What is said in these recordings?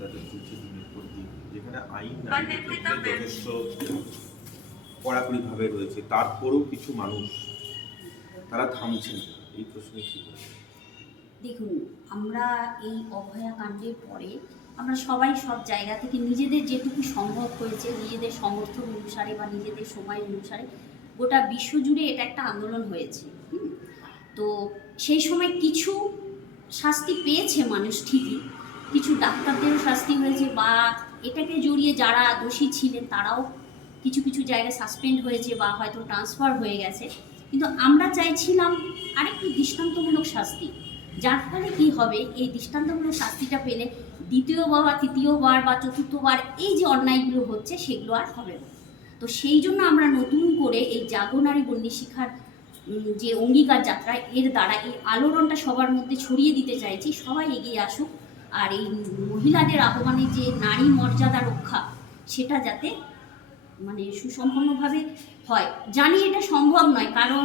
অত্যাচার চলছে দিনের পর দিন, যেখানে আইন নারীদের ক্ষেত্রে যথেষ্ট কড়াকড়িভাবে রয়েছে, তারপরেও কিছু মানুষ তারা থামছেন না, এই প্রশ্নে কি বলবেন? দেখুন, আমরা এই অভয়াকাণ্ডের পরে আমরা সবাই সব জায়গা থেকে নিজেদের যেটুকু সম্ভব হয়েছে নিজেদের সমর্থন অনুসারে বা নিজেদের সময় অনুসারে গোটা বিশ্বজুড়ে এটা একটা আন্দোলন হয়েছে। তো সেই সময় কিছু শাস্তি পেয়েছে মানুষ ঠিকই, কিছু ডাক্তারদেরও শাস্তি হয়েছে বা এটাকে জড়িয়ে যারা দোষী ছিলেন তারাও কিছু কিছু জায়গায় সাসপেন্ড হয়েছে বা হয়তো ট্রান্সফার হয়ে গেছে। কিন্তু আমরা চাইছিলাম আরেকটু দৃষ্টান্তমূলক শাস্তি, যার ফলে কি হবে, এই দৃষ্টান্তমূলক শাস্তিটা পেলে দ্বিতীয়বার বা তৃতীয়বার বা চতুর্থবার এই যে অন্যায়গুলো হচ্ছে সেগুলো আর হবে না। তো সেই জন্য আমরা নতুন করে এই জাগরণারী বন্দি শিখার যে অঙ্গীকার যাত্রা, এর দ্বারা এই আলোড়নটা সবার মধ্যে ছড়িয়ে দিতে চাইছি, সবাই এগিয়ে আসুক। আর এই মহিলাদের আহ্বানে যে নারী মর্যাদা রক্ষা, সেটা যাতে মানে সুসম্পন্নভাবে হয়। জানি এটা সম্ভব নয়, কারণ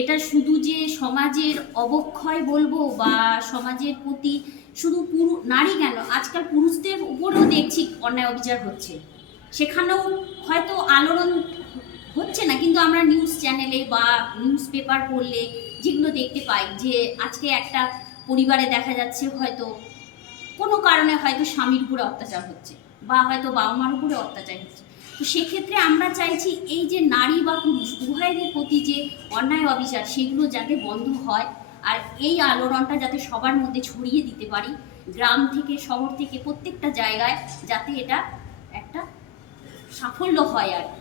এটা শুধু যে সমাজের অবক্ষয় বলবো বা সমাজের প্রতি শুধু নারী কেন, আজকাল পুরুষদের উপরেও দেখছি অন্যায় অবিচার হচ্ছে, সেখানেও হয়তো আলোড়ন হচ্ছে না, কিন্তু আমরা নিউজ চ্যানেলে বা নিউজ পেপার পড়লে যেগুলো দেখতে পাই যে আজকে একটা পরিবারে দেখা যাচ্ছে হয়তো কোনো কারণে হয়তো স্বামীর উপরে অত্যাচার হচ্ছে বা হয়তো বাবা মার উপরে অত্যাচার হচ্ছে। তো সেক্ষেত্রে আমরা চাইছি এই যে নারী বা পুরুষ উভয়ের প্রতি যে অন্যায় অবিচার সেগুলো যাতে বন্ধ হয়, আর এই আলোড়নটা যাতে সবার মধ্যে ছড়িয়ে দিতে পারি, গ্রাম থেকে শহর থেকে প্রত্যেকটা জায়গায়, যাতে এটা একটা সাফল্য হয় আর কি।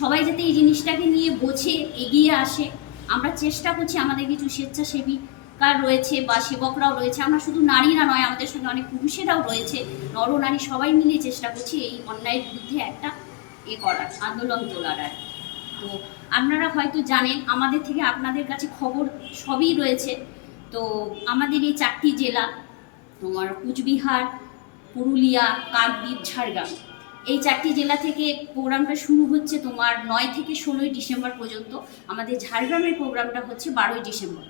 সবাই যাতে এই জিনিসটাকে নিয়ে বোঝে, এগিয়ে আসে। আমরা চেষ্টা করছি, আমাদের কিছু স্বেচ্ছাসেবিকার রয়েছে বা সেবকরাও রয়েছে, আমরা শুধু নারীরা নয়, আমাদের সঙ্গে অনেক পুরুষেরাও রয়েছে, নরনারী সবাই মিলে চেষ্টা করছি এই অন্যায়ের বিরুদ্ধে একটা করার, আন্দোলন তোলার আর কি। তো আপনারা হয়তো জানেন, আমাদের থেকে আপনাদের কাছে খবর সবই রয়েছে। তো আমাদের এই 4টি জেলা, তোমার কুচবিহার, পুরুলিয়া, কাকদ্বীপ, ঝাড়গ্রাম, এই 4টি জেলা থেকে প্রোগ্রামটা শুরু হচ্ছে তোমার 9 থেকে 16ই ডিসেম্বর পর্যন্ত। আমাদের ঝাড়গ্রামের প্রোগ্রামটা হচ্ছে 12ই ডিসেম্বর।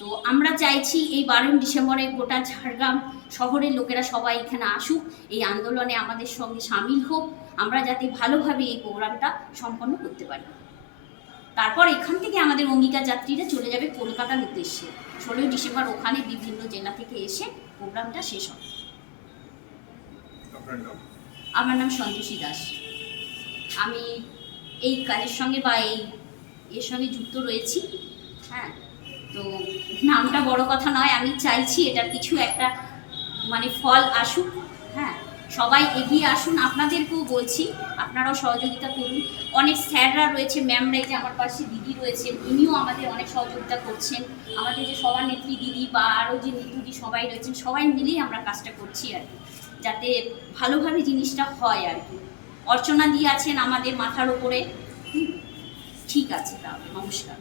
তো আমরা চাইছি এই 12ই ডিসেম্বরে গোটা ঝাড়গ্রাম শহরের লোকেরা সবাই এখানে আসুক, এই আন্দোলনে আমাদের সঙ্গে সামিল হোক, আমরা যাতে ভালোভাবে এই প্রোগ্রামটা সম্পন্ন করতে পারি। তারপর এখান থেকে আমাদের অঙ্গীকার যাত্রীরা চলে যাবে কলকাতার উদ্দেশ্যে। 16ই ডিসেম্বর ওখানে বিভিন্ন জেলা থেকে এসে প্রোগ্রামটা শেষ হবে। আমার নাম সন্তোষী দাস। আমি এই কাজের সঙ্গে বা এর সঙ্গে যুক্ত রয়েছি। হ্যাঁ, তো নামটা বড় কথা নয়, আমি চাইছি এটার কিছু একটা মানে ফল আসুক। হ্যাঁ, সবাই এগিয়ে আসুন, আপনাদেরকেও বলছি আপনারাও সহযোগিতা করুন। অনেক স্যাররা রয়েছে, ম্যামরা, যে আমার পাশে দিদি রয়েছেন, ইনিও আমাদের অনেক সহযোগিতা করছেন। আমাদের যে সভানেত্রী দিদি বা আরও যে দিদি সবাই রয়েছেন, সবাই মিলেই আমরা কাজটা করছি আর কি, যাতে ভালোভাবে জিনিসটা হয় আর কি। অর্চনা দিয়ে আছেন আমাদের মাথার ওপরে। ঠিক আছে, তাহলে নমস্কার।